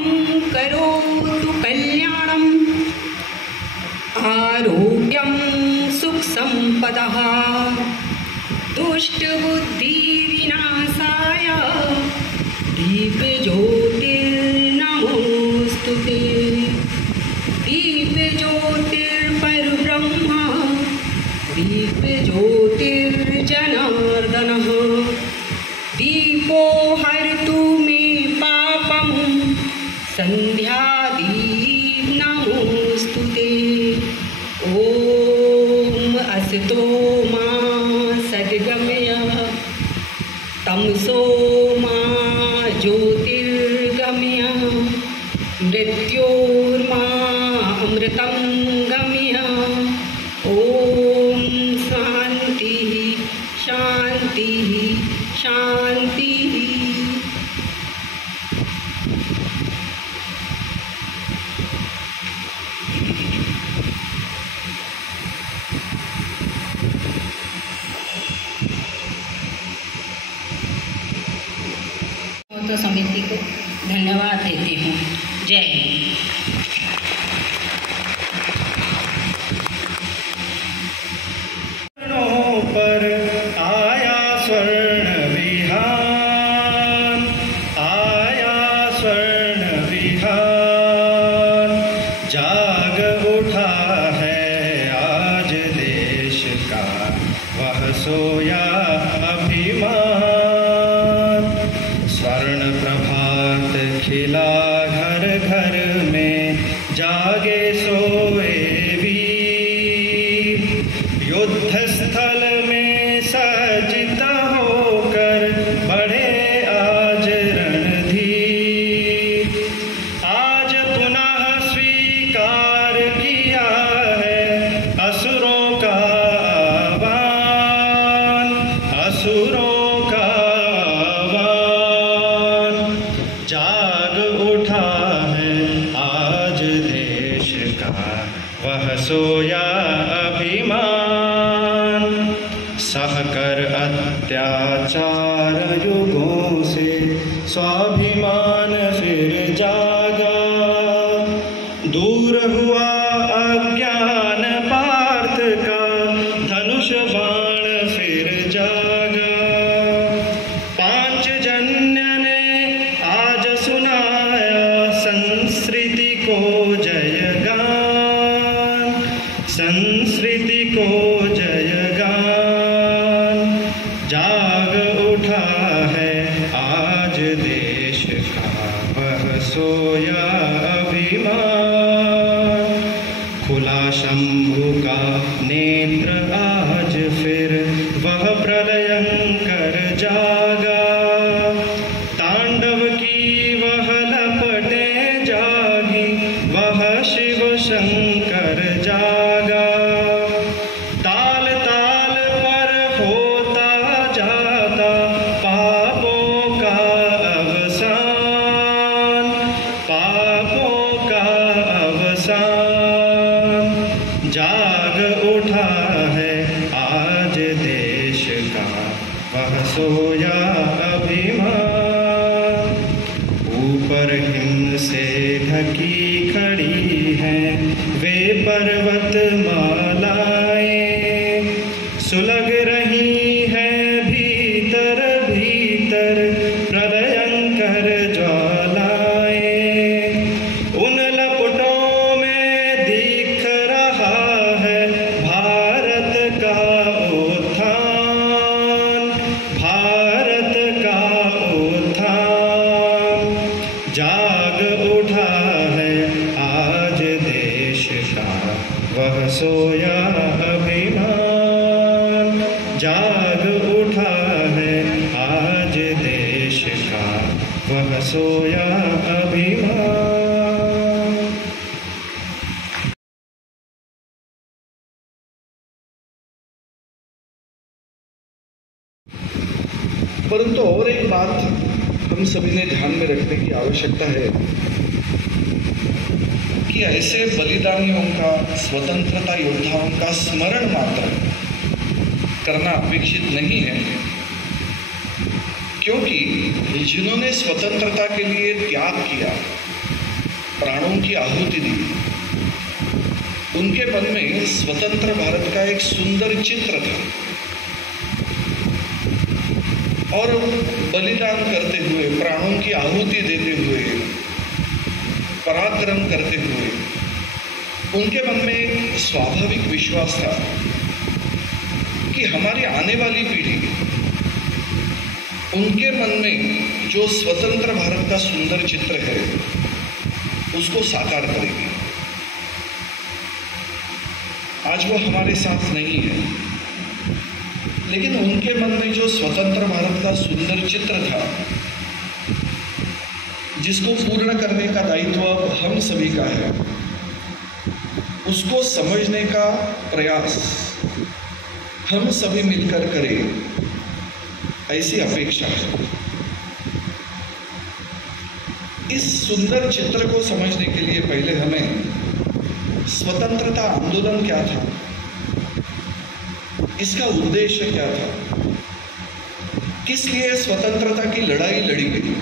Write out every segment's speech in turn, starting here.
सर्वं करोतु कल्याणम् आरोग्यं सुखसम्पदः दुष्टबुद्धिविनाशाय दीपज्योतिर्नमोऽस्तुते। दीपज्योतिर्परब्रह्म दीपज्योतिर्जनार्दनः दीपो हरतु मे पापं सन्ध्यादीप नमोऽस्तुते। ॐ असतो मा सद्गमय तमसो मा ज्योतिर्गमय मृत्योर्मा अमृतं गमय। ॐ शांति शांति शांति। तो समिति को धन्यवाद देती हूँ। जय हिंद। पर आया स्वर्ण विहार, आया स्वर्ण विहार, जाग उठा है आज देश का वह सोया अभिमान। स्वर्ण प्रभात खिला घर घर में, जागे सोए वीर, युद्ध स्थल में सज्जित होकर बढ़े आज रणधीर। आज पुनः स्वीकार किया है असुरों का आह्वान, असुरों का आह्वान। जाग उठा है आज देश का वह सोया अभिमान। सहकर अत्याचार युगों से स्वाभिमान फिर जागा। दूर हुआ अज्ञान पार्थ का धनुष बाण फिर जागा। पांचजन्य ने आज सुनाया संस्कृति को जयगान, संस्कृति को जयगान। जाग उठा है आज देश का वह सोया अभिमान। खुला शंभु का नेत्र आज फिर वह प्रलयंकर जागा। तांडव की वह लपटें जागी, वह शिव शंकर जागा। ताल ताल पर होता जाता पापों का अवसान, पापों का अवसान। जाग उठा है आज देश का वह सोया अभिमान। ऊपर हिम से ढकी खड़ी हैं वे पर्वत मालाएं, सुलग रही हैं भीतर भीतर प्रलयंकर ज्वालाएं। उन लपटों में दिख रहा है भारत का उत्थान, भारत का उत्थान। जाग उठा है आज देश का वह सोया अभिमान। जाग उठा है आज देश का वह सोया अभिमान। परंतु और एक बात हम सभी ने ध्यान में रखने की आवश्यकता है कि ऐसे बलिदानियों का, स्वतंत्रता योद्धाओं का स्मरण मात्र करना अपेक्षित नहीं है, क्योंकि जिन्होंने स्वतंत्रता के लिए त्याग किया, प्राणों की आहुति दी, उनके मन में स्वतंत्र भारत का एक सुंदर चित्र था और बलिदान करते हुए, प्राणों की आहुति देते हुए, पराक्रम करते हुए उनके मन में एक स्वाभाविक विश्वास था कि हमारी आने वाली पीढ़ी उनके मन में जो स्वतंत्र भारत का सुंदर चित्र है उसको साकार करेगी। आज वो हमारे साथ नहीं है, लेकिन उनके मन में जो स्वतंत्र भारत का सुंदर चित्र था, जिसको पूर्ण करने का दायित्व अब हम सभी का है, उसको समझने का प्रयास हम सभी मिलकर करें, ऐसी अपेक्षा है। इस सुंदर चित्र को समझने के लिए पहले हमें स्वतंत्रता आंदोलन क्या था, इसका उद्देश्य क्या था, किस लिए स्वतंत्रता की लड़ाई लड़ी गई,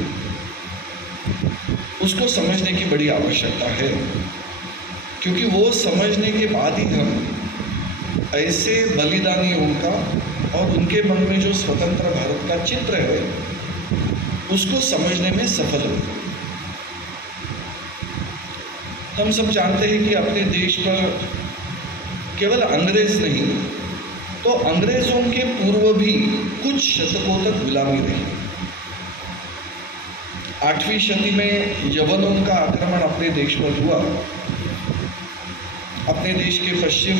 उसको समझने की बड़ी आवश्यकता है। क्योंकि वो समझने के बाद ही हम ऐसे बलिदानियों का और उनके मन में जो स्वतंत्र भारत का चित्र है उसको समझने में सफल हो। हम सब जानते हैं कि अपने देश पर केवल अंग्रेज नहीं तो अंग्रेजों के पूर्व भी कुछ शतकों तक गुलामी रही। 8वीं शती में यवनों का आक्रमण अपने देश पर हुआ। अपने देश के पश्चिम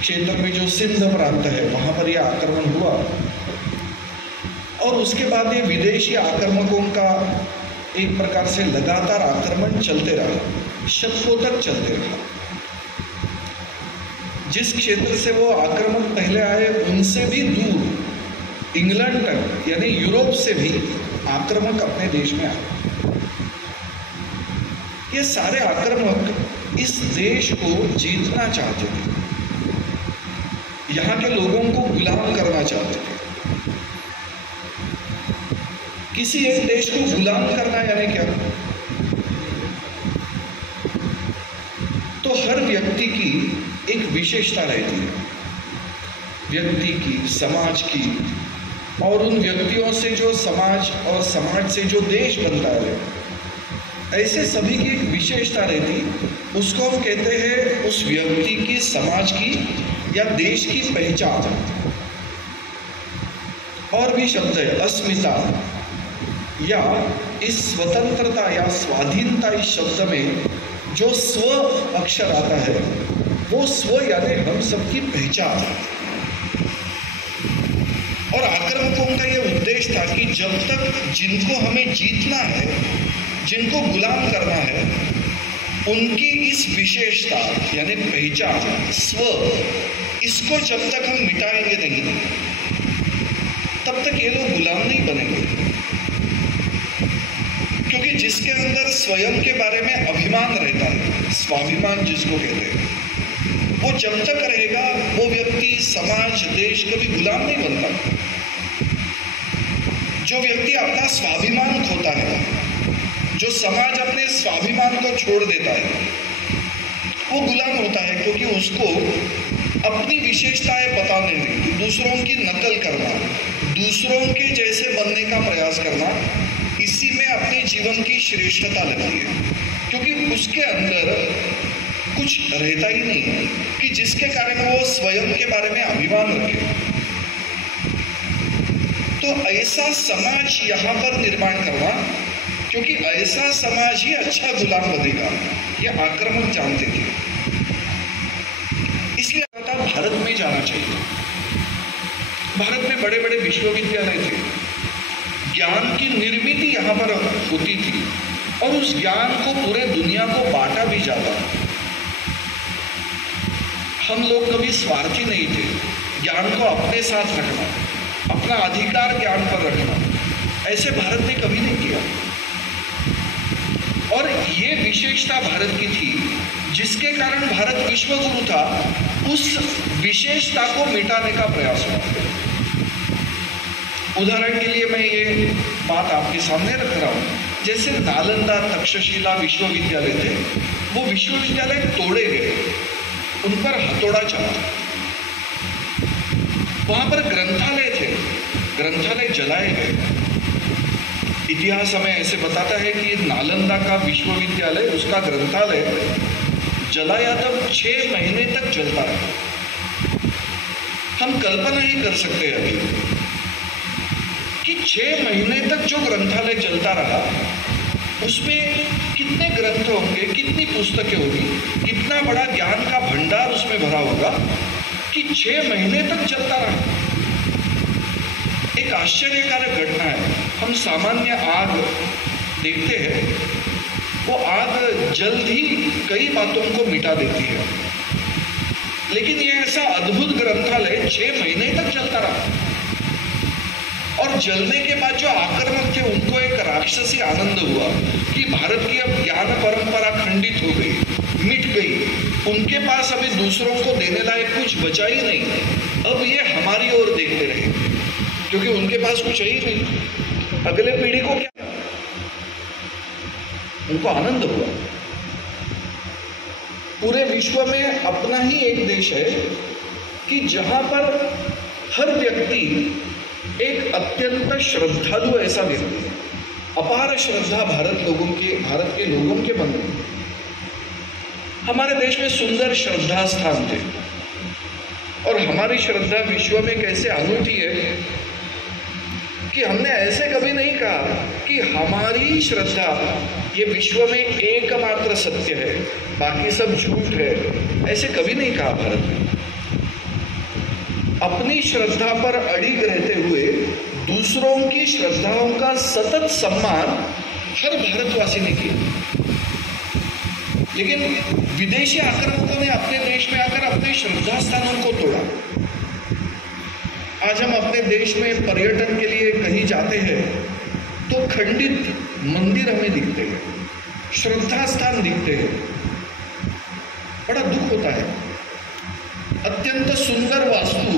क्षेत्र में जो सिंध प्रांत है वहां पर यह आक्रमण हुआ और उसके बाद ये विदेशी आक्रमकों का एक प्रकार से लगातार आक्रमण चलते रहा, शतकों तक चलते रहा। जिस क्षेत्र से वो आक्रमण पहले आए उनसे भी दूर इंग्लैंड तक यानी यूरोप से भी आक्रमक अपने देश में आए। ये सारे आक्रमक इस देश को जीतना चाहते थे, यहाँ के लोगों को गुलाम करना चाहते थे। किसी एक देश को गुलाम करना यानी क्या? तो हर व्यक्ति की एक विशेषता रहती है, व्यक्ति की, समाज की, और उन व्यक्तियों से जो समाज और समाज से जो देश बनता है, ऐसे सभी की एक विशेषता रहती, उसको हम कहते हैं उस व्यक्ति की, समाज की या देश की पहचान। और भी शब्द है अस्मिता, या इस स्वतंत्रता या स्वाधीनता इस शब्द में जो स्व अक्षर आता है वो स्व यानी हम सबकी पहचान। और आक्रमकों का ये उद्देश्य था कि जब तक जिनको हमें जीतना है, जिनको गुलाम करना है, उनकी इस विशेषता यानी पहचान स्व, इसको जब तक हम मिटाएंगे नहीं तब तक ये लोग गुलाम नहीं बनेंगे। क्योंकि जिसके अंदर स्वयं के बारे में अभिमान रहता है, स्वाभिमान जिसको कहते हैं, वो जब तक रहेगा वो व्यक्ति, समाज, देश कभी गुलाम नहीं बनता। जो व्यक्ति अपना स्वाभिमान खोता है, जो समाज अपने स्वाभिमान को छोड़ देता है, वो गुलाम होता है। क्योंकि उसको अपनी विशेषताएं पता नहीं रहती, दूसरों की नकल करना, दूसरों के जैसे बनने का प्रयास करना, इसी में अपने जीवन की श्रेष्ठता लगती है। क्योंकि उसके अंदर कुछ रहता ही नहीं कि जिसके कारण वो स्वयं के बारे में अभिमान रखे। तो ऐसा समाज यहाँ पर निर्माण करना, क्योंकि ऐसा समाज ही अच्छा गुलाम बनेगा, ये आक्रमक जानते थे। इसलिए भारत में जाना चाहिए। भारत में बड़े बड़े विश्वविद्यालय थे, ज्ञान की निर्मिति यहाँ पर होती थी और उस ज्ञान को पूरे दुनिया को बांटा भी जाता। हम लोग कभी स्वार्थी नहीं थे, ज्ञान को अपने साथ रखना, अपना अधिकार ज्ञान पर रखना, ऐसे भारत ने कभी नहीं किया। और ये विशेषता भारत की थी, जिसके कारण भारत विश्वगुरु था, उस विशेषता को मिटाने का प्रयास हुआ। उदाहरण के लिए मैं ये बात आपके सामने रख रहा हूँ जैसे नालंदा तक्षशिला विश्वविद्यालय थे, वो विश्वविद्यालय तोड़े गए, उन पर हथौड़ा चला। वहां पर ग्रंथालय थे, ग्रंथालय जलाए गए। इतिहास हमें ऐसे बताता है कि नालंदा का विश्वविद्यालय, उसका ग्रंथालय जलाया तब 6 महीने तक जलता रहा। हम कल्पना ही कर सकते हैं अभी कि 6 महीने तक जो ग्रंथालय चलता रहा, उसमें कितने ग्रंथ होंगे, कितनी पुस्तकें होगी, कितना बड़ा ज्ञान का भंडार उसमें भरा होगा कि 6 महीने तक चलता रहा। एक आश्चर्यकारक घटना है। हम सामान्य आग देखते हैं, वो आग जल्द ही कई बातों को मिटा देती है, लेकिन ये ऐसा अद्भुत ग्रंथालय 6 महीने तक चलता रहा। और जलने के बाद जो आक्रमक थे, उनको एक राक्षसी आनंद हुआ कि भारत की अब ज्ञान परंपरा खंडित हो गई, मिट गई, उनके पास अभी दूसरों को देने लायक कुछ बचा ही नहीं, अब ये हमारी ओर देखते रहे, क्योंकि उनके पास कुछ है ही नहीं, अगले पीढ़ी को क्या, उनको आनंद हुआ। पूरे विश्व में अपना ही एक देश है कि जहां पर हर व्यक्ति एक अत्यंत श्रद्धालु ऐसा व्यक्ति है, अपार श्रद्धा भारत के लोगों के मन में। हमारे देश में सुंदर श्रद्धा स्थान थे, और हमारी श्रद्धा विश्व में कैसे अनूठी है कि हमने ऐसे कभी नहीं कहा कि हमारी श्रद्धा ये विश्व में एकमात्र सत्य है, बाकी सब झूठ है, ऐसे कभी नहीं कहा भारत में। अपनी श्रद्धा पर अड़िग रहते हुए दूसरों की श्रद्धाओं का सतत सम्मान हर भारतवासी ने किया। लेकिन विदेशी आक्रमकों ने अपने देश में आकर अपने श्रद्धा स्थानों को तोड़ा। आज हम अपने देश में पर्यटन के लिए कहीं जाते हैं तो खंडित मंदिर हमें दिखते हैं, श्रद्धा स्थान दिखते हैं, बड़ा दुख होता है। अत्यंत सुंदर वास्तु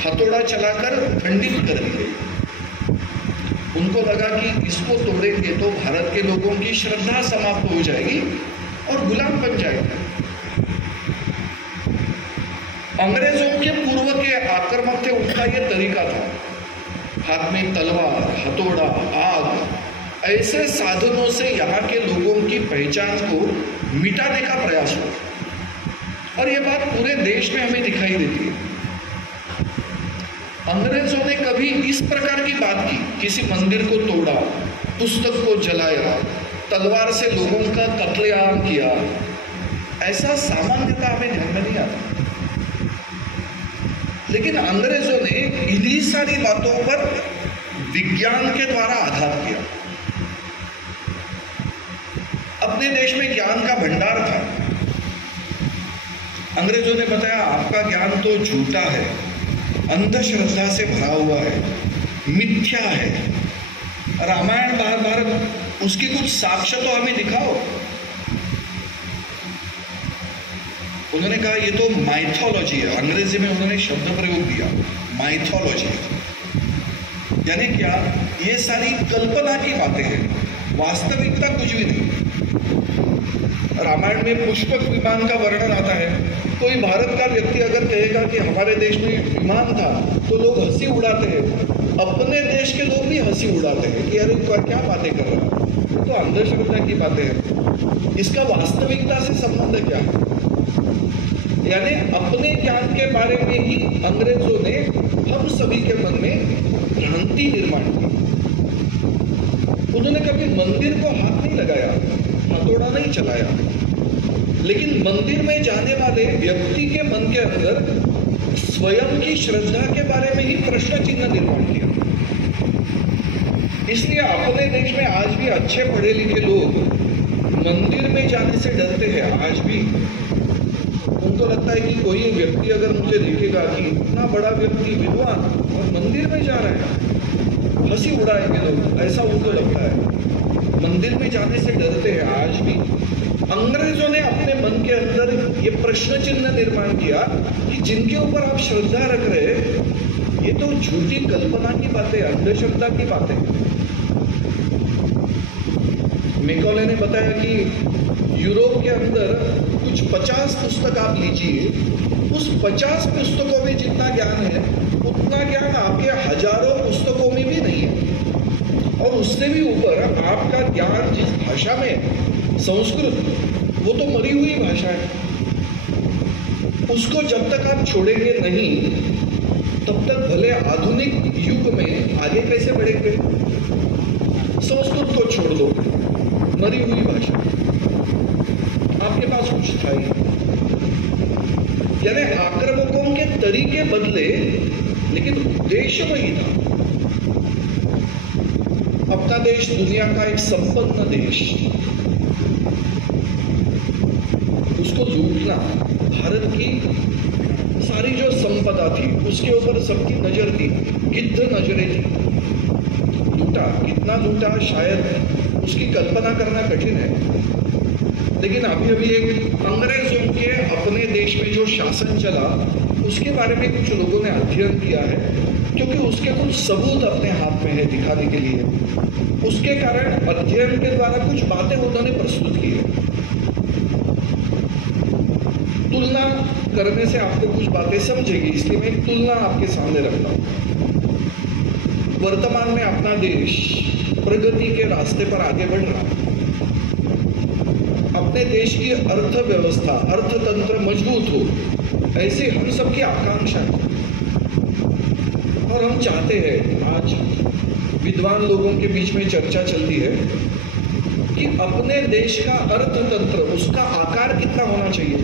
हथौड़ा चलाकर खंडित कर दी गई। उनको लगा कि इसको तोड़ेंगे तो भारत के लोगों की श्रद्धा समाप्त हो जाएगी और गुलाम बन जाएगा। अंग्रेजों के पूर्व के आक्रमक थे, उनका यह तरीका था, हाथ में तलवार, हथौड़ा, आग, ऐसे साधनों से यहाँ के लोगों की पहचान को मिटाने का प्रयास हुआ। और यह बात पूरे देश में हमें दिखाई देती है। अंग्रेजों ने कभी इस प्रकार की बात की, किसी मंदिर को तोड़ा, पुस्तक को जलाया, तलवार से लोगों का कत्लेआम किया, ऐसा सामान्यतः हमें ध्यान में नहीं आता। लेकिन अंग्रेजों ने इन्हीं सारी बातों पर विज्ञान के द्वारा आघात किया। अपने देश में ज्ञान का भंडार था। अंग्रेजों ने बताया आपका ज्ञान तो झूठा है, अंधश्रद्धा से भरा हुआ है, मिथ्या है। रामायण महाभारत उसकी कुछ साक्ष्य तो हमें दिखाओ। उन्होंने कहा ये तो माइथोलॉजी है। अंग्रेजी में उन्होंने शब्द प्रयोग दिया माइथोलॉजी, यानी क्या, ये सारी कल्पना की बातें हैं, वास्तविकता कुछ भी नहीं। रामायण में पुष्पक विमान का वर्णन आता है। कोई भारत का व्यक्ति अगर कहेगा कि हमारे देश में विमान था तो लोग हंसी उड़ाते हैं, अपने देश के लोग भी हंसी उड़ाते हैं कि अरे क्या बातें कर रहा है, तो अंधश्रद्धा की बातें हैं। इसका वास्तविकता से संबंध क्या है? यानी अपने ज्ञान के बारे में ही अंग्रेजों ने हम सभी के मन में भ्रांति निर्माण की। उन्होंने कभी मंदिर को हाथ नहीं लगाया, हथौड़ा नहीं चलाया, लेकिन मंदिर में जाने वाले व्यक्ति के मन के अंदर स्वयं की श्रद्धा के बारे में ही प्रश्न चिन्ह निर्माण किया। इसलिए अपने देश में आज भी अच्छे पढ़े लिखे लोग मंदिर में जाने से डरते हैं। आज भी उनको लगता है कि कोई व्यक्ति अगर मुझे देखेगा कि इतना बड़ा व्यक्ति विद्वान और मंदिर में जा रहा है, हंसी उड़ाएंगे लोग, ऐसा उनको लगता है। मंदिर में जाने से डरते हैं आज भी। अंग्रेजों ने अपने मन के अंदर ये प्रश्न चिन्ह निर्माण किया कि जिनके ऊपर आप श्रद्धा रख रहे हैं ये तो झूठी कल्पना की बातें, अंधश्रद्धा की बातें। मैकॉले ने बताया कि यूरोप के अंदर कुछ 50 पुस्तक आप लीजिए, उस 50 पुस्तकों में जितना ज्ञान है उतना ज्ञान आपके हजारों पुस्तकों में भी नहीं है। और उससे भी ऊपर आपका ज्ञान जिस भाषा में है, संस्कृत, वो तो मरी हुई भाषा है। उसको जब तक आप छोड़ेंगे नहीं, तब तक भले आधुनिक युग में आगे कैसे बढ़ेंगे। संस्कृत को छोड़ दो, मरी हुई भाषा, आपके पास कुछ था ही। यानी आक्रामकों के तरीके बदले, लेकिन उद्देश्य वही था। अपना देश दुनिया का एक संपन्न देश, उसको लूटना, भारत की सारी जो संपदा थी उसके ऊपर सबकी नजर थी, गिद्ध नजरें थी। लूटा, कितना लूटा शायद उसकी कल्पना करना कठिन है। लेकिन अभी अभी एक अंग्रेजों के अपने देश में जो शासन चला, उसके बारे में कुछ लोगों ने अध्ययन किया है, क्योंकि उसके कुछ सबूत अपने हाथ में है दिखाने के लिए। उसके कारण अध्ययन के द्वारा कुछ बातें उन्होंने प्रस्तुत की है। तुलना करने से आपको कुछ बातें समझेगी, इसलिए मैं एक तुलना आपके सामने रखता हूं। वर्तमान में अपना देश प्रगति के रास्ते पर आगे बढ़ रहा है। अपने देश की अर्थव्यवस्था, अर्थतंत्र मजबूत हो, ऐसी हम सबकी आकांक्षा है। और हम चाहते हैं, आज विद्वान लोगों के बीच में चर्चा चलती है कि अपने देश का अर्थतंत्र, उसका आकार कितना होना चाहिए।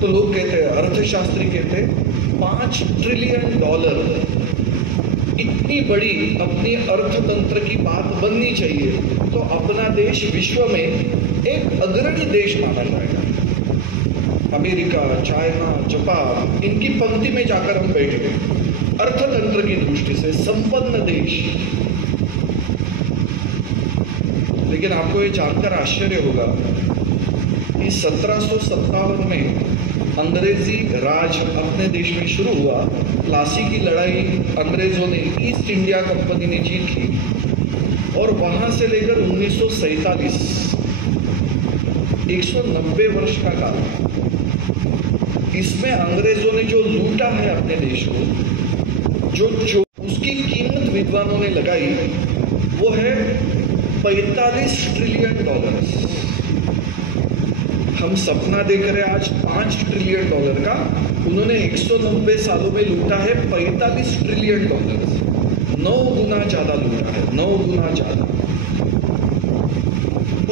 तो लोग कहते हैं, अर्थशास्त्री कहते हैं, $5 ट्रिलियन, इतनी बड़ी अपनी अर्थतंत्र की बात बननी चाहिए तो अपना देश विश्व में एक अग्रणी देश माना जाएगा। अमेरिका, चाइना, जापान, इनकी पंक्ति में जाकर हम बैठ गए। अर्थतंत्र की दृष्टि से संपन्न देश। लेकिन आपको ये जानकर आश्चर्य होगा कि 1757 में अंग्रेजी राज अपने देश में शुरू हुआ। प्लासी की लड़ाई अंग्रेजों ने, ईस्ट इंडिया कंपनी ने जीत ली, और वहां से लेकर 1947, 190 वर्ष का काल, इसमें अंग्रेजों ने जो लूटा है अपने देश को, जो उसकी कीमत विद्वानों ने लगाई, वो है $45 ट्रिलियन। हम सपना देख रहे हैं आज $5 ट्रिलियन का, उन्होंने 190 सालों में लूटा है $45 ट्रिलियन। 9 गुना ज्यादा लूटा है, 9 गुना ज्यादा।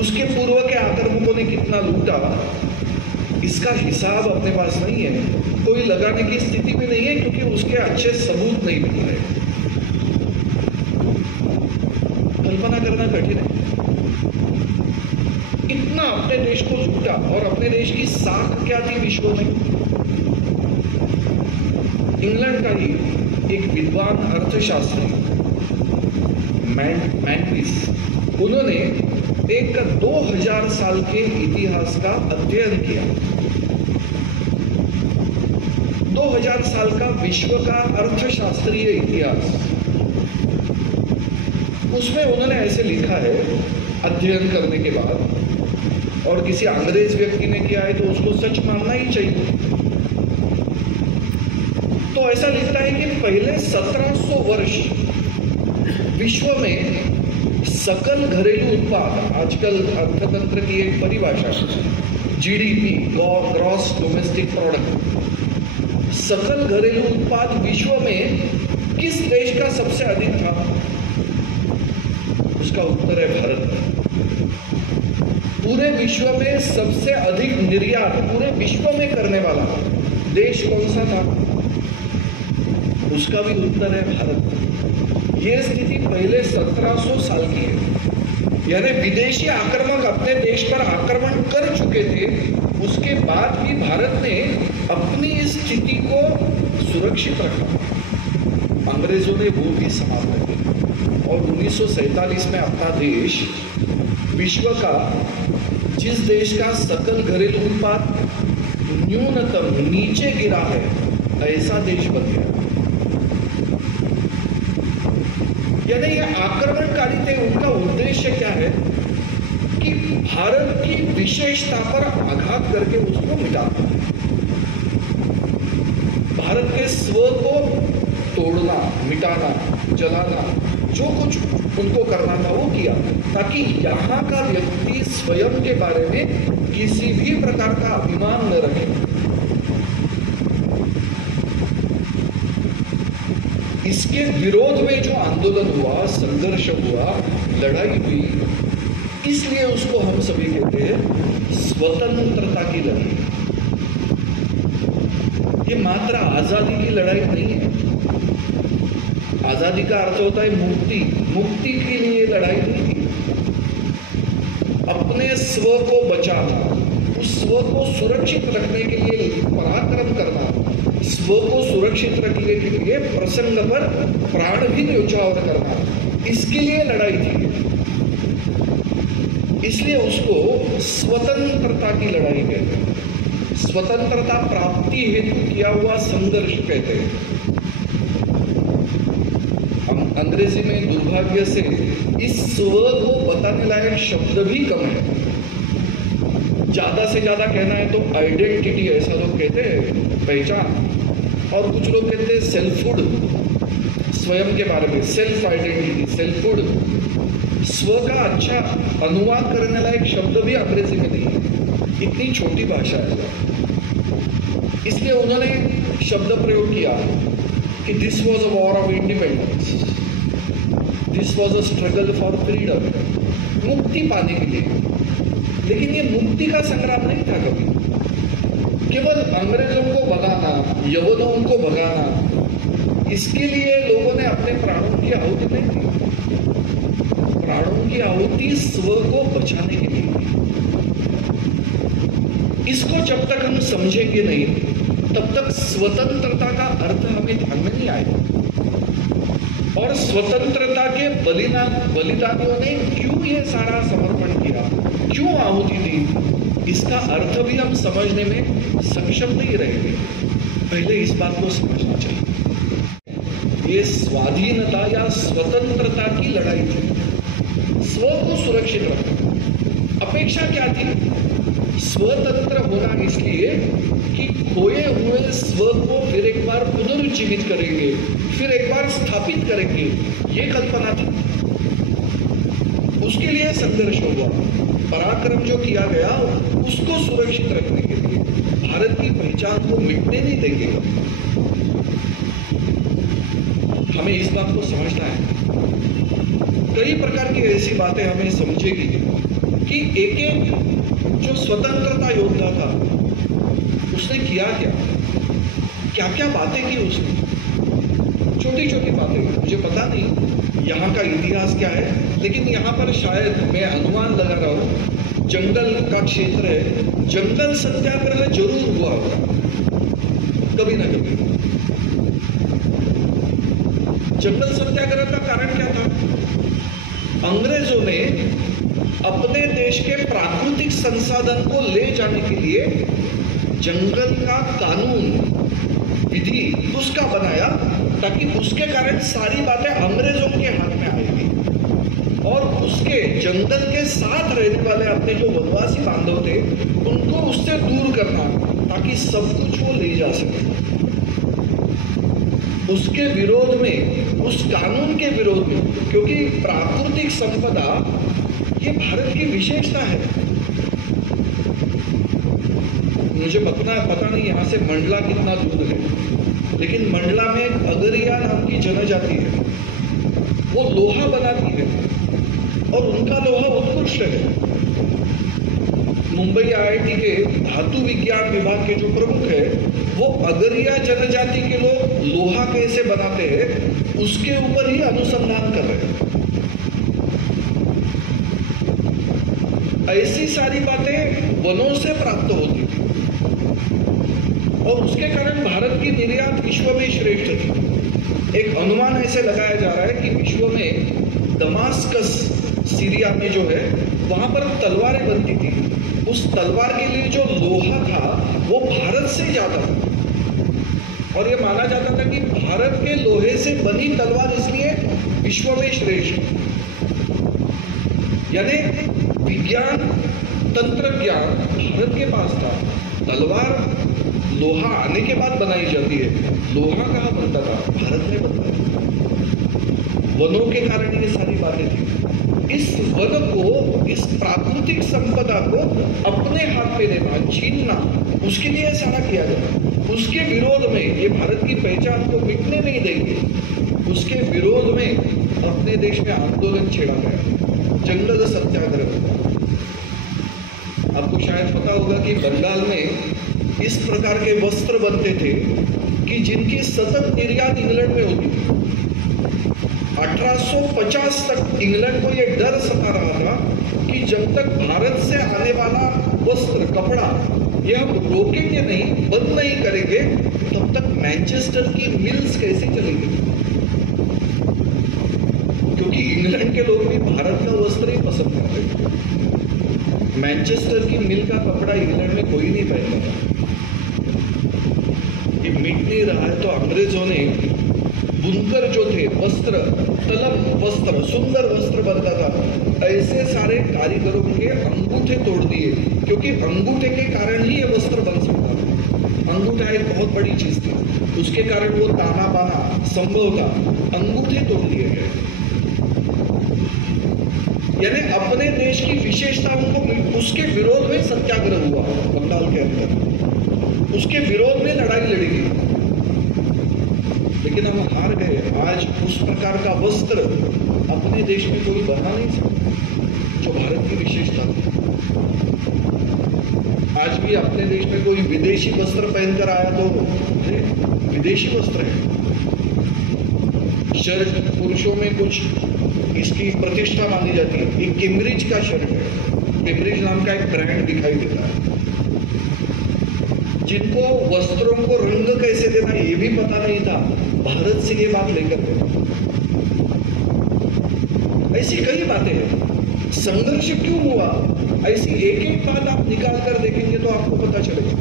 उसके पूर्व के आक्रमकों ने कितना लूटा, इसका हिसाब अपने पास नहीं है, कोई लगाने की स्थिति में नहीं है, क्योंकि उसके अच्छे सबूत नहीं मिल रहे। कल्पना करना कठिन है। इतना अपने देश को लूटा, और अपने देश की साख क्या थी विश्व में। इंग्लैंड का ही एक विद्वान अर्थशास्त्री मैंटिस, उन्होंने एक 2000 साल के इतिहास का अध्ययन किया। 2000 साल का विश्व का अर्थशास्त्रीय इतिहास, उसमें उन्होंने ऐसे लिखा है, अध्ययन करने के बाद, और किसी अंग्रेज व्यक्ति ने किया है तो उसको सच मानना ही चाहिए। तो ऐसा लिखता है कि पहले 1700 वर्ष विश्व में सकल घरेलू उत्पाद, आजकल अर्थतंत्र की एक परिभाषा, GDP, ग्रॉस डोमेस्टिक प्रोडक्ट, सकल घरेलू उत्पाद विश्व में किस देश का सबसे अधिक था? उसका उत्तर है भारत। पूरे विश्व में सबसे अधिक निर्यात पूरे विश्व में करने वाला देश कौन सा था? उसका भी उत्तर है भारत। यह स्थिति पहले 1700 साल की है। यानी विदेशी आक्रमक अपने देश पर आक्रमण कर चुके थे, उसके बाद भी भारत ने अपनी स्थिति को सुरक्षित रखा। अंग्रेजों ने वो भी समाप्त किया, और 1947 में अपना देश विश्व का, जिस देश का सकल घरेलू उत्पाद न्यूनतम नीचे गिरा है, ऐसा देश बन गया। यानी ये आक्रमणकारी थे, उनका उद्देश्य क्या है कि भारत की विशेषता पर आघात करके उसको मिटाना, भारत के स्व को तोड़ना, मिटाना, जलाना, जो कुछ उनको करना था वो किया, ताकि यहाँ का व्यक्ति स्वयं के बारे में किसी भी प्रकार का अभिमान न रखे। इसके विरोध में जो आंदोलन हुआ, संघर्ष हुआ, लड़ाई हुई, इसलिए उसको हम सभी कहते हैं स्वतंत्रता की लड़ाई। ये मात्र आजादी की लड़ाई नहीं है। आजादी का अर्थ होता है मुक्ति, मुक्ति के लिए लड़ाई नहीं थी। अपने स्व को बचाना, उस स्व को सुरक्षित रखने के लिए पराक्रम करना, स्व को सुरक्षित रखने के लिए प्रसंग पर प्राण भी न्यौछावर करना, इसके लिए लड़ाई थी। इसलिए उसको स्वतंत्रता की लड़ाई कहते हैं, स्वतंत्रता प्राप्ति हेतु किया हुआ संघर्ष कहते हैं। हम अंग्रेजी में दुर्भाग्य से इस स्व को बताने लायक शब्द भी कम है। ज्यादा से ज्यादा कहना है तो आइडेंटिटी, ऐसा लोग कहते हैं, पहचान, और कुछ लोग कहते हैं सेल्फहुड, स्वयं के बारे में, सेल्फ आइडेंटिटी, सेल्फहुड। स्व का अच्छा अनुवाद करने लायक शब्द भी अंग्रेजी में नहीं है, इतनी छोटी भाषा है। इसलिए उन्होंने शब्द प्रयोग किया कि this was a war of independence, this was a struggle for freedom, मुक्ति पाने के लिए। लेकिन ये मुक्ति का संग्राम नहीं था कभी, केवल अंग्रेजों को भगाना, यवनों को भगाना, इसके लिए लोगों ने अपने प्राणों की आहुति नहीं दी। प्राणों की आहुति स्व को बचाने के लिए। इसको जब तक हम समझेंगे नहीं, तब तक स्वतंत्रता का अर्थ हमें ध्यान में नहीं आएगा। और स्वतंत्रता के बलिदानियों ने क्यों ये सारा समर्पण किया, क्यों आहुति दी, इसका अर्थ भी हम समझने में सक्षम नहीं रहेंगे। पहले इस बात को समझना चाहिए। ये स्वाधीनता या स्वतंत्रता की लड़ाई थी, स्व को सुरक्षित रखना। अपेक्षा क्या थी? स्वतंत्र होना इसलिए कि खोए हुए स्व को फिर एक बार पुनरुज्जीवित करेंगे, फिर एक बार स्थापित करेंगे, ये कल्पना थी। उसके लिए संघर्ष हुआ, पराक्रम जो किया गया उसको सुरक्षित रखने के लिए, भारत की पहचान को मिटने नहीं देंगे। हमें इस बात को समझना है। कई प्रकार की ऐसी बातें हमें समझेगी कि एक एक जो स्वतंत्रता योद्धा था उसने किया क्या, क्या क्या बातें की उसने, छोटी छोटी बातें, मुझे पता नहीं यहाँ का इतिहास क्या है, लेकिन यहाँ पर शायद मैं अनुमान लगा रहा हूँ, जंगल का क्षेत्र है, जंगल सत्याग्रह जरूर हुआ होगा कभी ना कभी। जंगल सत्याग्रह का कारण क्या था? अंग्रेजों ने अपने देश के प्राकृतिक संसाधन को ले जाने के लिए जंगल का कानून विधि उसका बनाया, ताकि उसके कारण सारी बातें अंग्रेजों के हाथ में आएगी और उसके जंगल के साथ रहने वाले अपने जो वनवासी बांधव थे उनको उससे दूर करना, ताकि सब कुछ वो ले जा सके। उसके विरोध में, उस कानून के विरोध में, क्योंकि प्राकृतिक संपदा ये भारत की विशेषता है। मुझे पता नहीं यहाँ से मंडला कितना दूर है, लेकिन मंडला में एक अगरिया नाम की जनजाति है, वो लोहा बनाती है और उनका लोहा उत्कृष्ट है। मुंबई IIT के धातु विज्ञान विभाग के जो प्रमुख है वो अगरिया जनजाति के लोग लोहा कैसे बनाते हैं उसके ऊपर ही अनुसंधान कर रहे हैं। ऐसी सारी बातें वनों से प्राप्त होती थी और उसके कारण भारत की निर्यात विश्व में श्रेष्ठ थी। एक अनुमान ऐसे लगाया जा रहा है कि विश्व में दमास्कस, सीरिया में जो है, वहां पर तलवारें बनती थी। उस तलवार के लिए जो लोहा था वो भारत से जाता था और ये माना जाता था कि भारत के लोहे से बनी तलवार इसलिए विश्व में श्रेष्ठ। यानी विज्ञान तंत्र ज्ञान भारत के पास था। तलवार लोहा आने के बाद बनाई जाती है, लोहा कहाँ बनता था? भारत में बनता है। वनों के कारण ये सारी बातें थी। इस वन को, इस प्राकृतिक संपदा को अपने हाथ में लेना, छीनना, उसके लिए सारा किया गया। उसके विरोध में, ये भारत की पहचान को मिटने नहीं देंगे, उसके विरोध में अपने देश में आंदोलन छेड़ा गया, जंगल सत्याग्रह। आपको शायद पता होगा कि बंगाल में इस प्रकार के वस्त्र बनते थे कि जिनकी सतत निर्यात इंग्लैंड में होती थी। 1850 तक इंग्लैंड को यह डर सता रहा था कि जब तक भारत से आने वाला वस्त्र, कपड़ा, ये हम रोकेंगे नहीं, बंद नहीं करेंगे, तब तक मैनचेस्टर की मिल्स कैसे चलेगी? क्योंकि इंग्लैंड के लोग भी भारत का वस्त्र ही पसंद करते थे। मैनचेस्टर की मिल का कपड़ा इंग्लैंड में कोई नहीं पहनता था। ये मिट नहीं रहा है तो अंग्रेजों ने बुनकर जो थे, वस्त्र, तलब वस्त्र, सुंदर वस्त्र बनता था, ऐसे सारे कारीगरों के अंगूठे तोड़ दिए, क्योंकि अंगूठे के कारण ही ये वस्त्र बन सकता था। अंगूठा एक बहुत बड़ी चीज थी, उसके कारण वो ताना बाना संभव था। अंगूठे तोड़ दिए गए। यानी अपने देश की विशेषताओं को, उसके विरोध में सत्याग्रह हुआ बंगाल के अंदर, उसके विरोध में लड़ाई लड़ी गई। लेकिन हम हार गए। आज उस प्रकार का वस्त्र अपने देश में कोई बना नहीं सकता जो भारत की विशेषता है। आज भी अपने देश में कोई विदेशी वस्त्र पहनकर आया तो विदेशी वस्त्र है। शर्ट पुरुषों में कुछ इसकी प्रतिष्ठा मानी जाती है। एक कैम्ब्रिज का शर्ट है, कैम्ब्रिज नाम का एक ब्रांड दिखाई देता है। जिनको वस्त्रों को रंग कैसे देना ये भी पता नहीं था, भारत से ये बात लेकर गए। ऐसी कई बातें हैं। संघर्ष क्यों हुआ, ऐसी एक एक बात आप निकाल कर देखेंगे तो आपको पता चलेगा।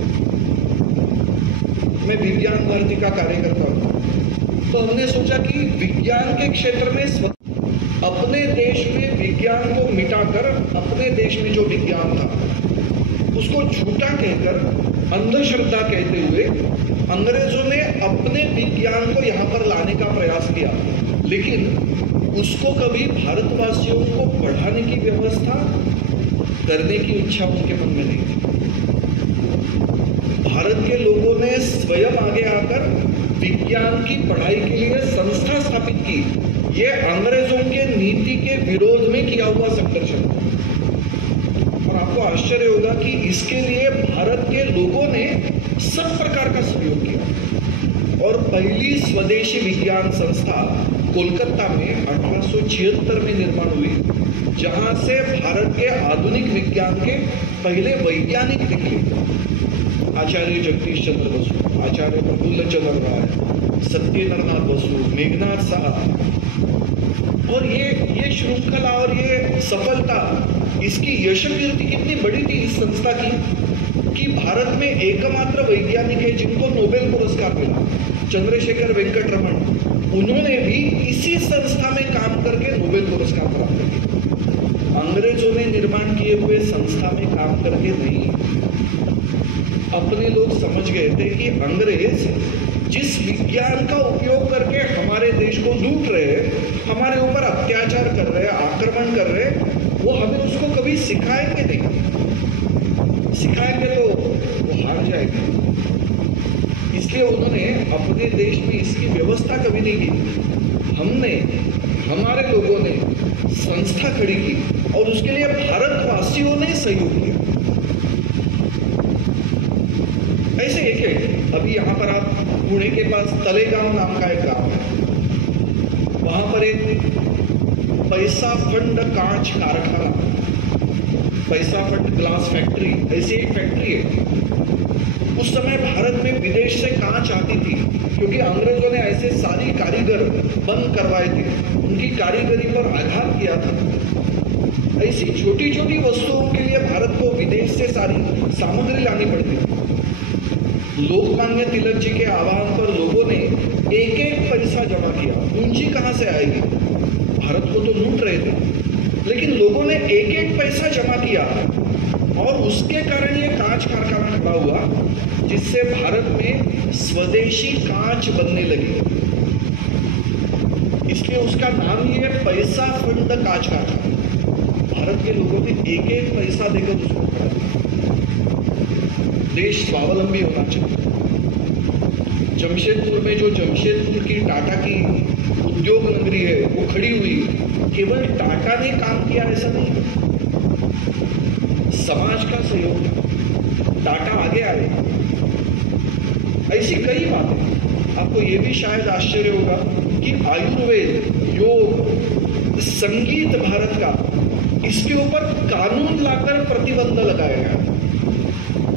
मैं विज्ञान भारती का कार्य करता हूं, तो हमने सोचा कि विज्ञान के क्षेत्र में अपने देश में विज्ञान को मिटाकर, अपने देश में जो विज्ञान था उसको झूठा कहकर, अंधश्रद्धा कहते हुए अंग्रेजों ने अपने विज्ञान को यहाँ पर लाने का प्रयास किया, लेकिन उसको कभी भारतवासियों को बढ़ाने की व्यवस्था करने की इच्छा उनके मन में नहीं थी। भारत के लोगों ने स्वयं आगे आकर विज्ञान की पढ़ाई के लिए संस्था स्थापित की। ये अंग्रेजों के नीति के विरोध में किया हुआ संघर्ष है। और आपको आश्चर्य होगा कि इसके लिए भारत के लोगों ने सब प्रकार का सहयोग किया। और पहली स्वदेशी विज्ञान संस्था कोलकाता में 1876 में निर्माण हुई, जहां से भारत के आधुनिक विज्ञान के पहले वैज्ञानिक निकले। आचार्य जगदीश चंद्र बसु, आचार्य प्रफुल्ल चंद्र राय, सत्येंद्रनाथ बसु, मेघनाथ साहब। और ये श्रृंखला और ये सफलता, इसकी यशकीर्ति कितनी बड़ी थी इस संस्था की, कि भारत में एकमात्र वैज्ञानिक है जिनको नोबेल पुरस्कार मिला, चंद्रशेखर वेंकट रमन। उन्होंने भी इसी संस्था में काम करके नोबेल पुरस्कार प्राप्त किया। अंग्रेजों ने निर्माण किए हुए संस्था में काम करके नहीं। अपने लोग समझ गए थे कि अंग्रेज जिस विज्ञान का उपयोग करके हमारे देश को लूट रहे, हमारे ऊपर अत्याचार कर रहे, आक्रमण कर रहे, वो हमें उसको कभी सिखाएंगे नहीं। सिखाएंगे तो वो हार जाएंगे। इसलिए उन्होंने अपने देश में इसकी व्यवस्था कभी नहीं की। हमने, हमारे लोगों ने संस्था खड़ी की और उसके लिए भारतवासियों ने सहयोग किया। ऐसे एक अभी यहाँ पर आप पुणे के पास तलेगांव नाम का एक गांव है, वहां पर एक पैसा फंड कांच कारखाना, पैसा फंड ग्लास फैक्ट्री, ऐसी एक फैक्ट्री है। उस समय भारत में विदेश से कांच आती थी, क्योंकि अंग्रेजों ने ऐसे सारी कारीगर बंद करवाए थे, उनकी कारीगरी पर आघात किया था। ऐसी छोटी छोटी वस्तुओं के लिए भारत को विदेश से सारी सामग्री लानी पड़ती थी। लोकमान्य तिलक जी के आह्वान पर लोगों ने एक एक पैसा जमा किया। पूंजी कहां से आएगी? भारत को तो लूट रहे थे, लेकिन लोगों ने एक एक पैसा जमा किया और उसके कारण ये कांच कारखाना खड़ा हुआ, जिससे भारत में स्वदेशी कांच बनने लगी। इसलिए उसका नाम ही है पैसा फंड कांच कारखाना। भारत के लोगों ने एक एक पैसा देकर उसको खड़ा किया। देश स्वावलंबी होना चाहिए। जमशेदपुर में जो जमशेदपुर की टाटा की उद्योग नगरी है वो खड़ी हुई, केवल टाटा ने काम किया ऐसा नहीं, समाज का सहयोग, टाटा आगे आए। ऐसी कई बातें। आपको ये भी शायद आश्चर्य होगा कि आयुर्वेद, योग, संगीत भारत का, इसके ऊपर कानून लाकर प्रतिबंध लगाया गया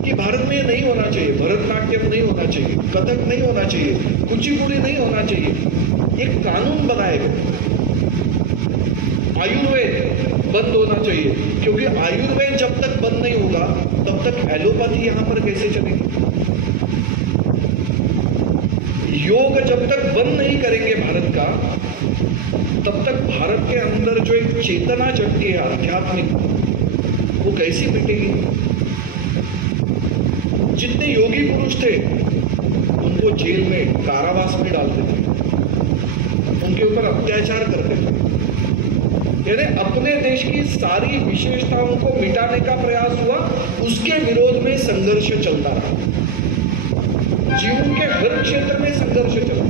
कि भारत में ये नहीं होना चाहिए, भरतनाट्यम नहीं होना चाहिए, कथक नहीं होना चाहिए, कुचिपुड़ी नहीं होना चाहिए। एक कानून बनाया गया। आयुर्वेद बंद होना चाहिए, क्योंकि आयुर्वेद जब तक बंद नहीं होगा तब तक एलोपैथी यहां पर कैसे चलेगी। योग जब तक बंद नहीं करेंगे भारत का, तब तक भारत के अंदर जो एक चेतना जगती है आध्यात्मिक, वो कैसी मिटेगी। जितने योगी पुरुष थे उनको जेल में, कारावास में डालते थे, उनके ऊपर अत्याचार करते थे। यानी अपने देश की सारी विशेषताओं को मिटाने का प्रयास हुआ, उसके विरोध में संघर्ष चलता रहा। जीवन के हर क्षेत्र में संघर्ष चला।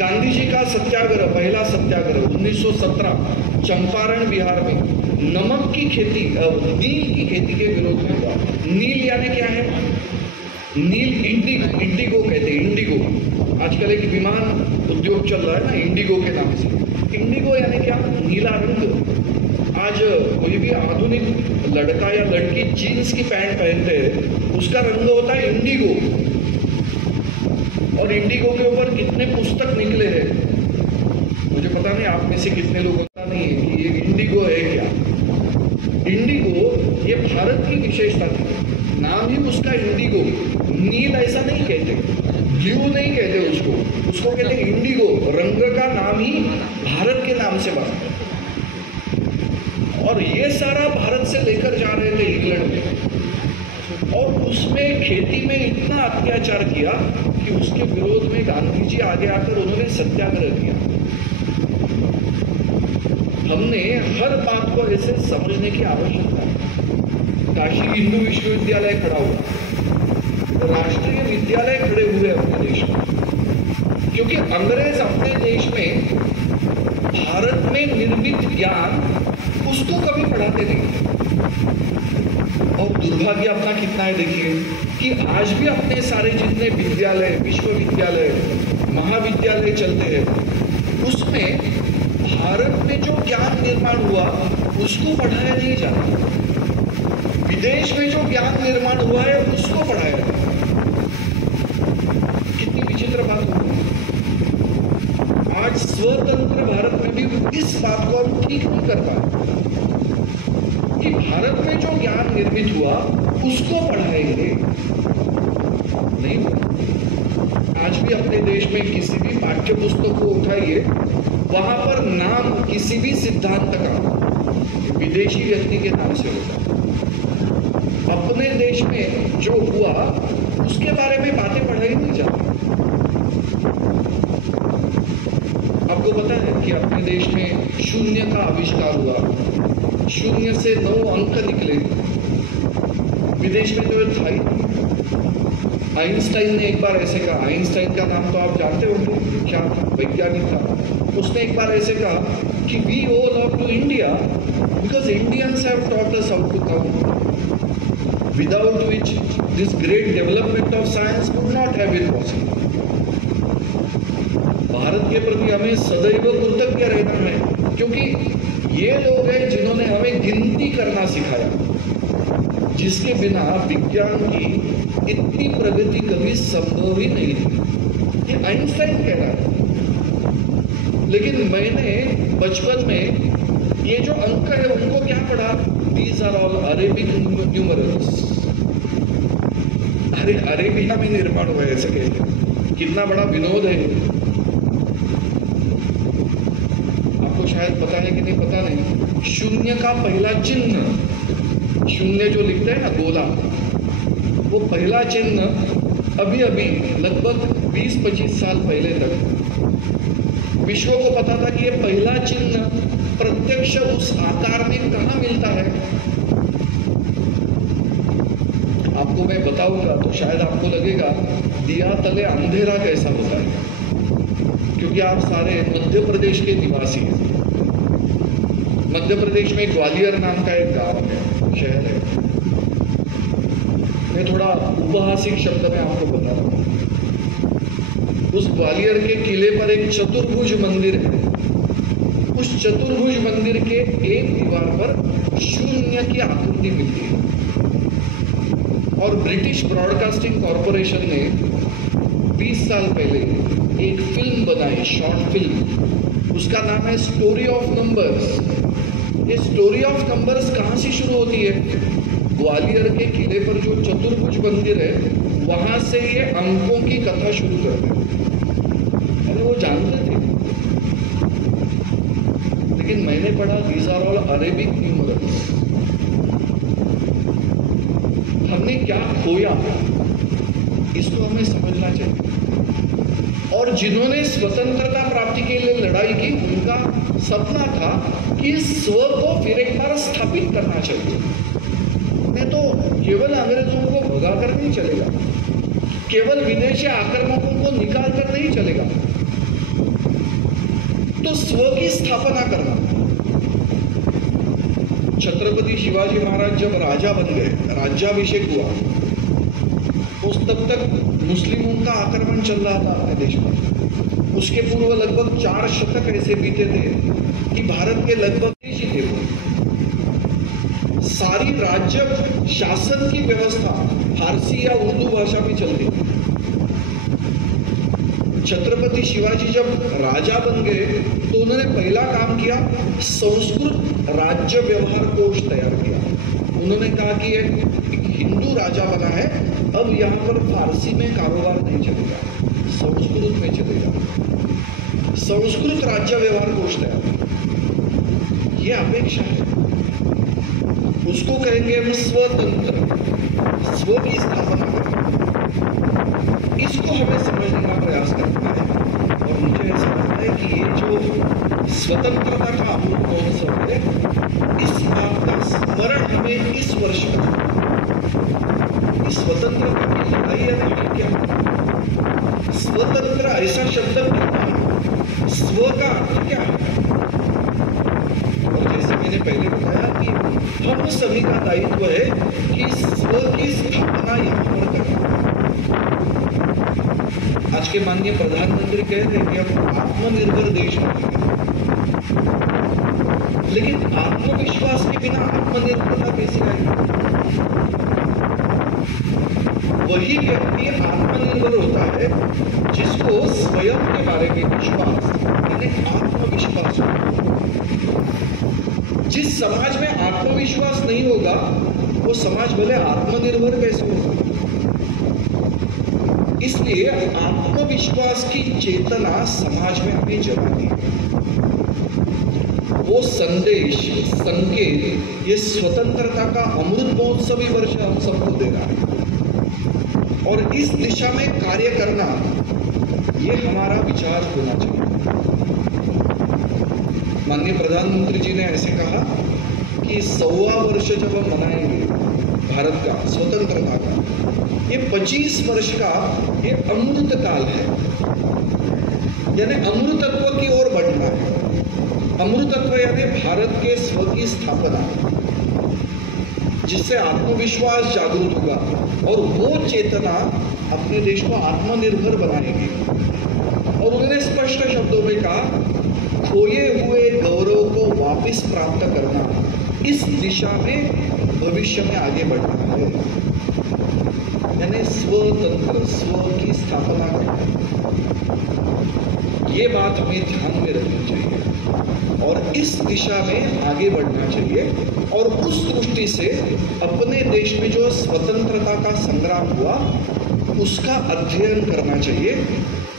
गांधी जी का सत्याग्रह, पहला सत्याग्रह 1917 चंपारण बिहार में नमक की खेती, नील की खेती के विरोध में हुआ। नील यानी क्या है? नील इंडिगो कहते हैं, इंडिगो। आजकल एक विमान उद्योग चल रहा है ना इंडिगो के नाम से। इंडिगो यानी क्या? नीला रंग। आज कोई भी आधुनिक लड़का या लड़की जीन्स की पैंट पहनते हैं, उसका रंग होता है इंडिगो। और इंडिगो के ऊपर कितने पुस्तक निकले हैं, मुझे पता नहीं आप में से कितने लोगों को पता नहीं है कि ये इंडिगो है क्या। इंडिगो ये भारत की विशेषता थी, नाम ही उसका इंडिगो। नील ऐसा नहीं कहते, ब्लू नहीं कहते उसको कहते इंडिगो। रंग का नाम ही भारत के नाम से बना। और ये सारा भारत से लेकर जा रहे थे इंग्लैंड में, और उसमें खेती में इतना अत्याचार किया कि उसके विरोध में गांधी जी आगे आकर उन्होंने सत्याग्रह किया। हमने हर बात को ऐसे समझने की आवश्यकता है। काशी हिंदू विश्वविद्यालय खड़ा हुआ, राष्ट्रीय विद्यालय खड़े हुए अपने देश में, क्योंकि अंग्रेज अपने देश में भारत में निर्मित ज्ञान उसको कभी पढ़ाते नहीं। और दुर्भाग्य अपना कितना है देखिए कि आज भी अपने सारे जितने विद्यालय, विश्वविद्यालय, महाविद्यालय चलते हैं, उसमें भारत में जो ज्ञान निर्माण हुआ उसको पढ़ाया नहीं जाता। विदेश में जो ज्ञान निर्माण हुआ है उसको पढ़ाया जाता। कितनी विचित्र बात होगी। आज स्वतंत्र भारत में भी इस बात को हम ठीक नहीं कर पाए कि भारत में जो ज्ञान निर्मित हुआ उसको पढ़ाएंगे नहीं। आज भी अपने देश में किसी भी पाठ्य पुस्तक को उठाइए, वहां पर नाम किसी भी सिद्धांत का विदेशी व्यक्ति के नाम से होता। अपने देश में जो हुआ उसके बारे में बातें पढ़ाई नहीं जाती। आपको पता है कि अपने देश में शून्य का आविष्कार हुआ, शून्य से 9 अंक निकले। विदेश में तो था ही। आइंस्टाइन ने एक बार ऐसे कहा, आइंस्टाइन का नाम तो आप जानते होंगे, क्या था? वैज्ञानिक था। उसने एक बार ऐसे कहा कि we ओwe love to India because Indians have taught us how to count, without which this great development of science would not have been possible. Bharat के प्रति हमें सदैव कृतज्ञ रहना है, क्योंकि ये लोग हैं जिन्होंने हमें गिनती करना सिखाया, जिसके बिना विज्ञान की इतनी प्रगति कभी संभव ही नहीं थी। ये आइंस्टाइन कह रहा है। लेकिन मैंने बचपन में ये जो अंक है उनको क्या पढ़ा? These are all Arabic numerals. अरे अरेबिया में निर्माण हुआ है ऐसे कहते। कितना बड़ा विनोद है। शायद पता है कि नहीं पता नहीं, शून्य का पहला चिन्ह, शून्य जो लिखते हैं ना गोला, वो पहला चिन्ह अभी अभी लगभग 20-25 साल पहले तक विश्व को पता था कि ये पहला चिन्ह प्रत्यक्ष उस आकार में कहाँ मिलता है। आपको मैं बताऊंगा तो शायद आपको लगेगा दिया तले अंधेरा कैसा होता है, क्योंकि आप सारे मध्य प्रदेश के निवासी हैं। मध्य प्रदेश में ग्वालियर नाम का एक गांव है, शहर है। मैं थोड़ा उपहासिक शब्द में आपको बता रहा हूँ। उस ग्वालियर के किले पर एक चतुर्भुज मंदिर है। उस चतुर्भुज मंदिर के एक दीवार पर शून्य की आकृति मिलती है। और ब्रिटिश ब्रॉडकास्टिंग कॉरपोरेशन ने 20 साल पहले एक फिल्म बनाई, शॉर्ट फिल्म, उसका नाम है स्टोरी ऑफ नंबर्स। ये स्टोरी ऑफ नंबर्स कहाँ से शुरू होती है? ग्वालियर के किले पर जो चतुर्भुज मंदिर है, वहां से ये अंकों की कथा शुरू करते हैं। अरे वो जानते थे, लेकिन मैंने पढ़ा these are all Arabic numerals. हमने क्या खोया, इसको हमें समझना चाहिए। और जिन्होंने स्वतंत्रता प्राप्ति के लिए लड़ाई की, उनका सपना था कि स्व को फिर एक बार स्थापित करना चाहिए। नहीं तो केवल अंग्रेजों को भगा कर नहीं चलेगा, केवल विदेशी आक्रमकों को निकाल कर नहीं चलेगा, तो स्व की स्थापना करना। छत्रपति शिवाजी महाराज जब राजा बन गए, राज्याभिषेक हुआ, उस तब तक मुस्लिमों का आक्रमण चल रहा था अपने देश में। उसके पूर्व लगभग 4 शतक ऐसे बीते थे कि भारत के लगभग देश ही थे। सारी राज्य शासन की व्यवस्था फारसी या उर्दू भाषा में चलती थी। छत्रपति शिवाजी जब राजा बन गए तो उन्होंने पहला काम किया, संस्कृत राज्य व्यवहार कोश तैयार किया। उन्होंने कहा कि एक हिंदू राजा बना है, अब यहाँ पर फारसी में कारोबार नहीं चलेगा, संस्कृत में चलेगा। संस्कृत राज्य व्यवहार कोश तैयार, ये अपेक्षा है। उसको कहेंगे हम स्वतंत्र, स्व की स्थापना करेंगे। इसको हमें समझने का प्रयास करना है। और मुझे ऐसा लगता है कि ये जो स्वतंत्रता का अमृत महोत्सव है, इस बात का स्मरण हमें इस वर्ष का, इस स्वतंत्रता की लड़ाई है क्या? स्वतंत्र ऐसा शब्द कितना है, स्व का अर्थ क्या है? और जैसे मैंने पहले बताया कि हम सभी का दायित्व है कि स्व की स्थापना यहाँ पर करें। आज के माननीय प्रधानमंत्री कहते हैं कि हम आत्मनिर्भर देश बनेंगे, लेकिन आत्मविश्वास के बिना आत्मनिर्भरता कैसे आएगी? वही व्यक्ति आत्मनिर्भर होता है जिसको स्वयं के बारे में विश्वास, यानी आत्मविश्वास हो। जिस समाज में आत्मविश्वास नहीं होगा, वो समाज भले आत्मनिर्भर कैसे होगा? इसलिए आत्मविश्वास की चेतना समाज में हमें जगानी है। वो संदेश, संकेत, ये स्वतंत्रता का अमृत महोत्सवी वर्ष हम सबको दे रहा है। और इस दिशा में कार्य करना, ये हमारा विचार होना चाहिए। माननीय प्रधानमंत्री जी ने ऐसे कहा कि 125 वर्ष जब हम मनाएंगे भारत का, स्वतंत्रता का, ये 25 वर्ष का ये अमृत काल है, यानी अमृतत्व की ओर बढ़ना है। अमृतत्व यानी भारत के स्व की स्थापना, जिससे आत्मविश्वास जागरूक होगा और वो चेतना अपने देश को आत्मनिर्भर बनाएगी। और उन्होंने स्पष्ट शब्दों में कहा, खोए हुए गौरव को वापस प्राप्त करना, इस दिशा में भविष्य में आगे बढ़ना है। यानी स्वतंत्र, स्व की स्थापना करना, ये बात हमें ध्यान में रखनी चाहिए और इस दिशा में आगे बढ़ना चाहिए। और उस दृष्टि से अपने देश में जो स्वतंत्रता का संग्राम हुआ, उसका अध्ययन करना चाहिए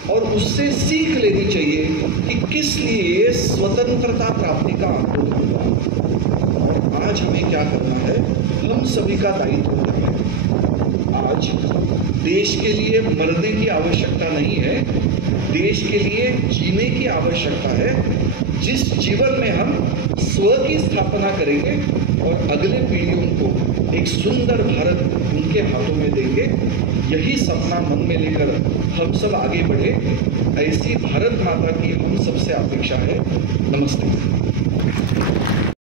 और उससे सीख लेनी चाहिए कि किस लिए स्वतंत्रता प्राप्ति का आंदोलन हुआ। और आज हमें क्या करना है, हम सभी का दायित्व क्या है। आज देश के लिए मरने की आवश्यकता नहीं है, देश के लिए जीने की आवश्यकता है, जिस जीवन में हम स्व की स्थापना करेंगे और अगले पीढ़ियों को एक सुंदर भारत उनके हाथों में देंगे। यही सपना मन में लेकर हम सब आगे बढ़े, ऐसी भारत माता की हम सबसे अपेक्षा है। नमस्ते।